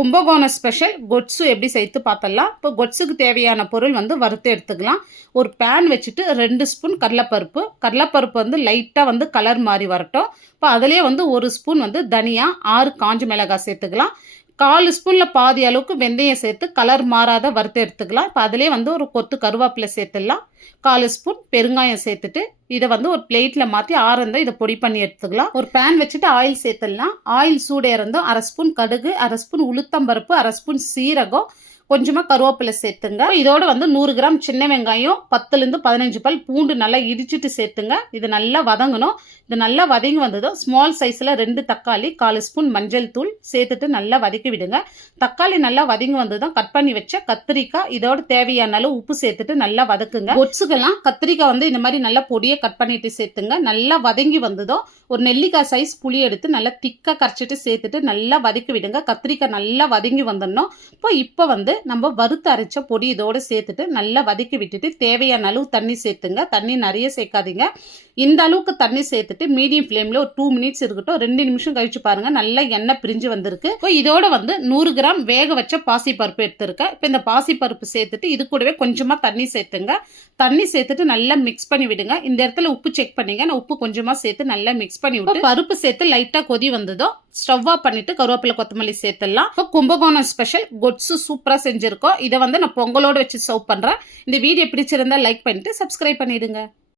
Kumbakonam special gothsu எப்படி சேர்த்து பார்த்தலாம்? இப்போ கொட்ஸுக்கு தேவையான பொருள் வந்து வறுத்து எடுத்துக்கலாம். ஒரு பேன் வச்சுட்டு ரெண்டு ஸ்பூன் கடலைப்பருப்பு. கடலப்பருப்பு வந்து லைட்டாக வந்து கலர் மாதிரி வரட்டும். இப்போ அதுலேயே வந்து ஒரு ஸ்பூன் வந்து தனியா ஆறு காஞ்ச மிளகாய் சேர்த்துக்கலாம். கால் ஸ்பூனில் பாதி அளவுக்கு வெந்தயம் சேர்த்து கலர் மாறாத வறுத்து எடுத்துக்கலாம். இப்போ அதுலேயே வந்து ஒரு கொத்து கருவேப்பிலை சேர்த்துடலாம். கால் ஸ்பூன் பெருங்காயம் சேர்த்துட்டு இதை வந்து ஒரு பிளேட்டில் மாற்றி ஆறந்தா இதை பொடி பண்ணி எடுத்துக்கலாம். ஒரு பேன் வச்சுட்டு ஆயில் சேர்த்துடலாம். ஆயில் சூடேறந்தும் அரை ஸ்பூன் கடுகு அரை ஸ்பூன் உளுத்தம்பருப்பு அரை ஸ்பூன் சீரகம் கொஞ்சமாக கருவேப்பிலை சேர்த்துங்க. இதோட வந்து நூறு கிராம் சின்ன வெங்காயம் பத்துலேருந்து பதினஞ்சு பல் பூண்டு நல்லா இடிச்சிட்டு சேர்த்துங்க. இது நல்லா வதங்கணும். இது நல்லா வதங்கி வந்ததும் ஸ்மால் சைஸில் ரெண்டு தக்காளி கால் ஸ்பூன் மஞ்சள் தூள் சேர்த்துட்டு நல்லா வதக்கி விடுங்க. தக்காளி நல்லா வதங்கி வந்ததும் கட் பண்ணி வச்ச கத்திரிக்காய் இதோட தேவையான அளவு உப்பு சேர்த்துட்டு நல்லா வதக்குங்க. ஒட்ஸுக்கெல்லாம் கத்திரிக்காய் வந்து இந்த மாதிரி நல்லா பொடியை கட் பண்ணிட்டு சேர்த்துங்க. நல்லா வதங்கி வந்ததும் ஒரு நெல்லிக்காய் சைஸ் புளி எடுத்து நல்லா திக்காக கரைச்சிட்டு சேர்த்துட்டு நல்லா வதக்கி விடுங்க. கத்திரிக்காய் நல்லா வதங்கி வந்துடணும் இப்போ இப்போ வந்து நம்ம வறுத்து அரைச்ச பொடி இதோடு சேர்த்துட்டு நல்லா வதக்கி விட்டுட்டு தேவையான அளவு தண்ணி சேர்த்துங்க. தண்ணி நிறைய சேர்க்காதீங்க. இந்த அளவுக்கு தண்ணி சேர்த்துட்டு மீடியம் ஃப்ளேமில் ஒரு டூ மினிட்ஸ் இருக்கட்டும் ரெண்டு நிமிஷம் கழிச்சு பாருங்க. நல்லா எண்ணெய் பிரிஞ்சு வந்திருக்கு. இப்போ இதோட வந்து நூறு கிராம் வேக வச்ச பாசி பருப்பு எடுத்திருக்கேன். இப்போ இந்த பாசி பருப்பு சேர்த்துட்டு இது கூடவே கொஞ்சமாக தண்ணி சேர்த்துங்க. தண்ணி சேர்த்துட்டு நல்லா மிக்ஸ் பண்ணி விடுங்க. இந்த இடத்துல உப்பு செக் பண்ணிங்க. நான் உப்பு கொஞ்சமாக சேர்த்து நல்லா மிக்ஸ் மிக்ஸ் பண்ணி விட்டு பருப்பு சேர்த்து லைட்டாக கொதி வந்ததும் ஸ்டவ் ஆஃப் பண்ணிட்டு கருவேப்பிலை கொத்தமல்லி சேர்த்துடலாம். இப்போ கும்பகோணம் ஸ்பெஷல் கொட்ஸு சூப்பராக செஞ்சுருக்கோம். இதை வந்து நான் பொங்கலோடு வச்சு சர்வ் பண்ணுறேன் இந்த வீடியோ பிடிச்சிருந்தா லைக் பண்ணிட்டு சப்ஸ்கிரைப் பண்ணிடுங்க.